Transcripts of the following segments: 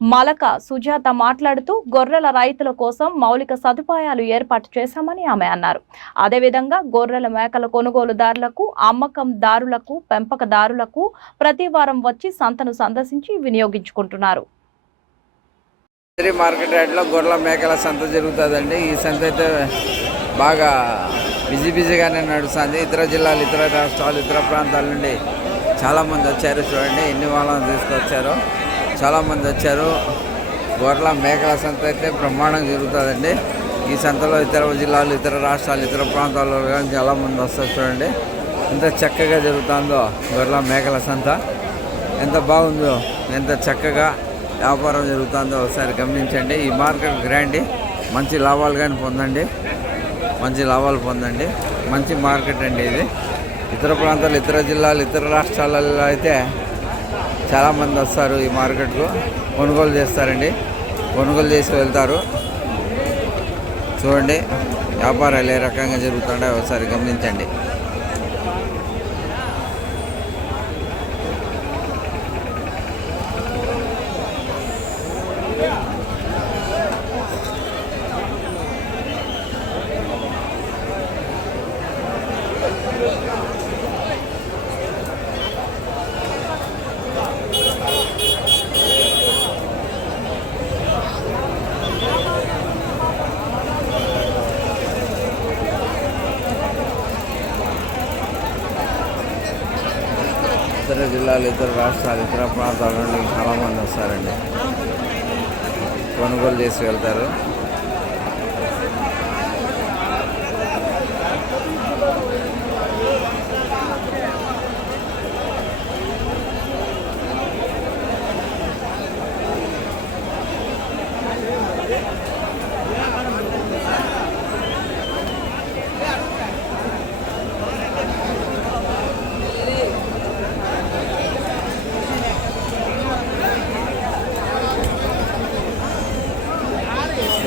Malaka Sujatha మాట్లాడుతూ గొర్రెల రైతుల కోసం మౌలిక సదుపాయాలు ఏర్పాటు చేశామని ఆమె అన్నారు. అదేవిధంగా గొర్రెల మేకల కొనుగోలుదారులకు అమ్మకందారులకు పెంపకదారులకు ప్రతి వారం వచ్చి సంతను సందర్శించి వినియోగించుకుంటున్నారు. మార్కెట్ యార్డ్లో గొర్రెల మేకల సంత జరుగుతుందండి. ఈ సంత అయితే బాగా బిజీ బిజీగానే నడుస్తుంది. ఇతర జిల్లాలు ఇతర రాష్ట్రాలు ఇతర ప్రాంతాల నుండి చాలామంది వచ్చారు చూడండి. ఎన్ని వాళ్ళని తీసుకొచ్చారో. చాలామంది వచ్చారు. గొర్రెల మేకల సంత అయితే బ్రహ్మాండంగా జరుగుతుందండి. ఈ సంతలో ఇతర జిల్లాలు ఇతర రాష్ట్రాలు ఇతర ప్రాంతాల్లో కానీ చాలామంది వస్తారు చూడండి. ఎంత చక్కగా జరుగుతుందో గొర్రెల మేకల సంత. ఎంత బాగుందో ఎంత చక్కగా వ్యాపారం జరుగుతుందో ఒకసారి గమనించండి. ఈ మార్కెట్ గ్రాండి మంచి లాభాలు కానీ పొందండి. మంచి లాభాలు పొందండి. మంచి మార్కెట్ అండి ఇది. ఇతర ప్రాంతాలు ఇతర జిల్లాలు ఇతర రాష్ట్రాలలో అయితే చాలామంది వస్తారు ఈ మార్కెట్కు. కొనుగోలు చేస్తారండి. కొనుగోలు చేసి వెళ్తారు. చూడండి వ్యాపారాలు ఏ రకంగా జరుగుతుండో ఒకసారి గమనించండి. ఇతర జిల్లాలు ఇతర రాష్ట్రాలు ఇతర ప్రాంతాల నుండి చాలామంది వస్తారండి. కొనుగోలు చేసి వెళ్తారు.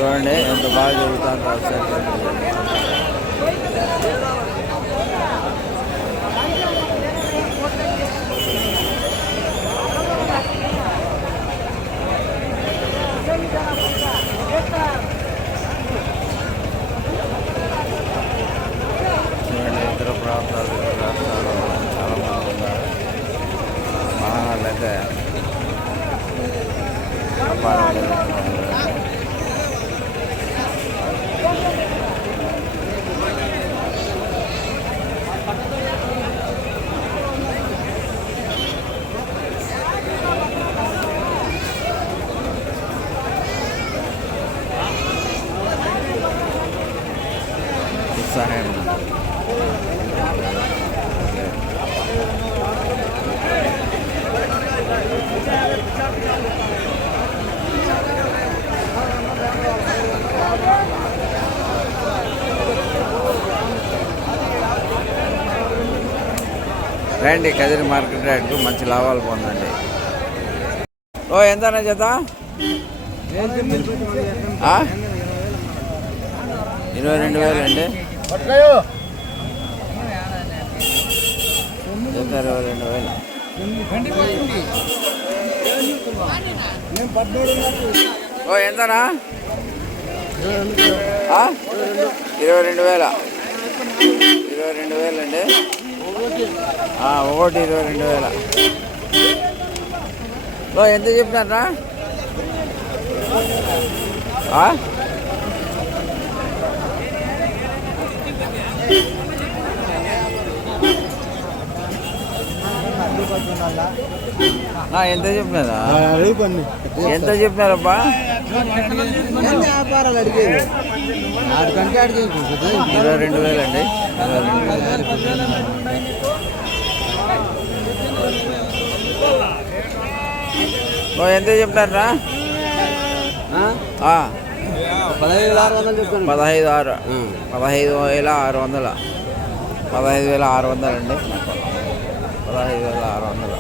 చూడండి ఎంత బాగా జరుగుతుందో ఒకసారి చూడండి. ఇతర ప్రాంతాలు రాష్ట్రాలు చాలా మంది ఉన్నారు ఉత్సాహం రండి కదిరి మార్కెట్ రేట్కు మంచి లాభాలు పొందండి. ఓ ఎంతనా చేత ఇరవై రెండు వేలు అండి. జత ఇరవై రెండు వేలు. ఓ ఎంతనా? ఇరవై రెండు వేల? ఇరవై రెండు వేలు అండి ఒకటి ఇరవై రెండు వేల. ఓ ఎంత చెప్పినారా ఎంత చెప్పినారా? ఎంత చెప్పినారబ్బా? వ్యాపారాలు అడిగేది. ఆడికంటే అడిగేది ఇరవై రెండు వేలు అండి ఇరవై రెండు వేలు. ఎంత చెప్పినారా పదహైదు ఆరు వందలు చెప్తాను పదహైదు ఆరు. పదహైదు వేల ఆరు వందల. పదహైదు వేల ఆరు వందలు అండి పదహైదు వేల ఆరు వందలు.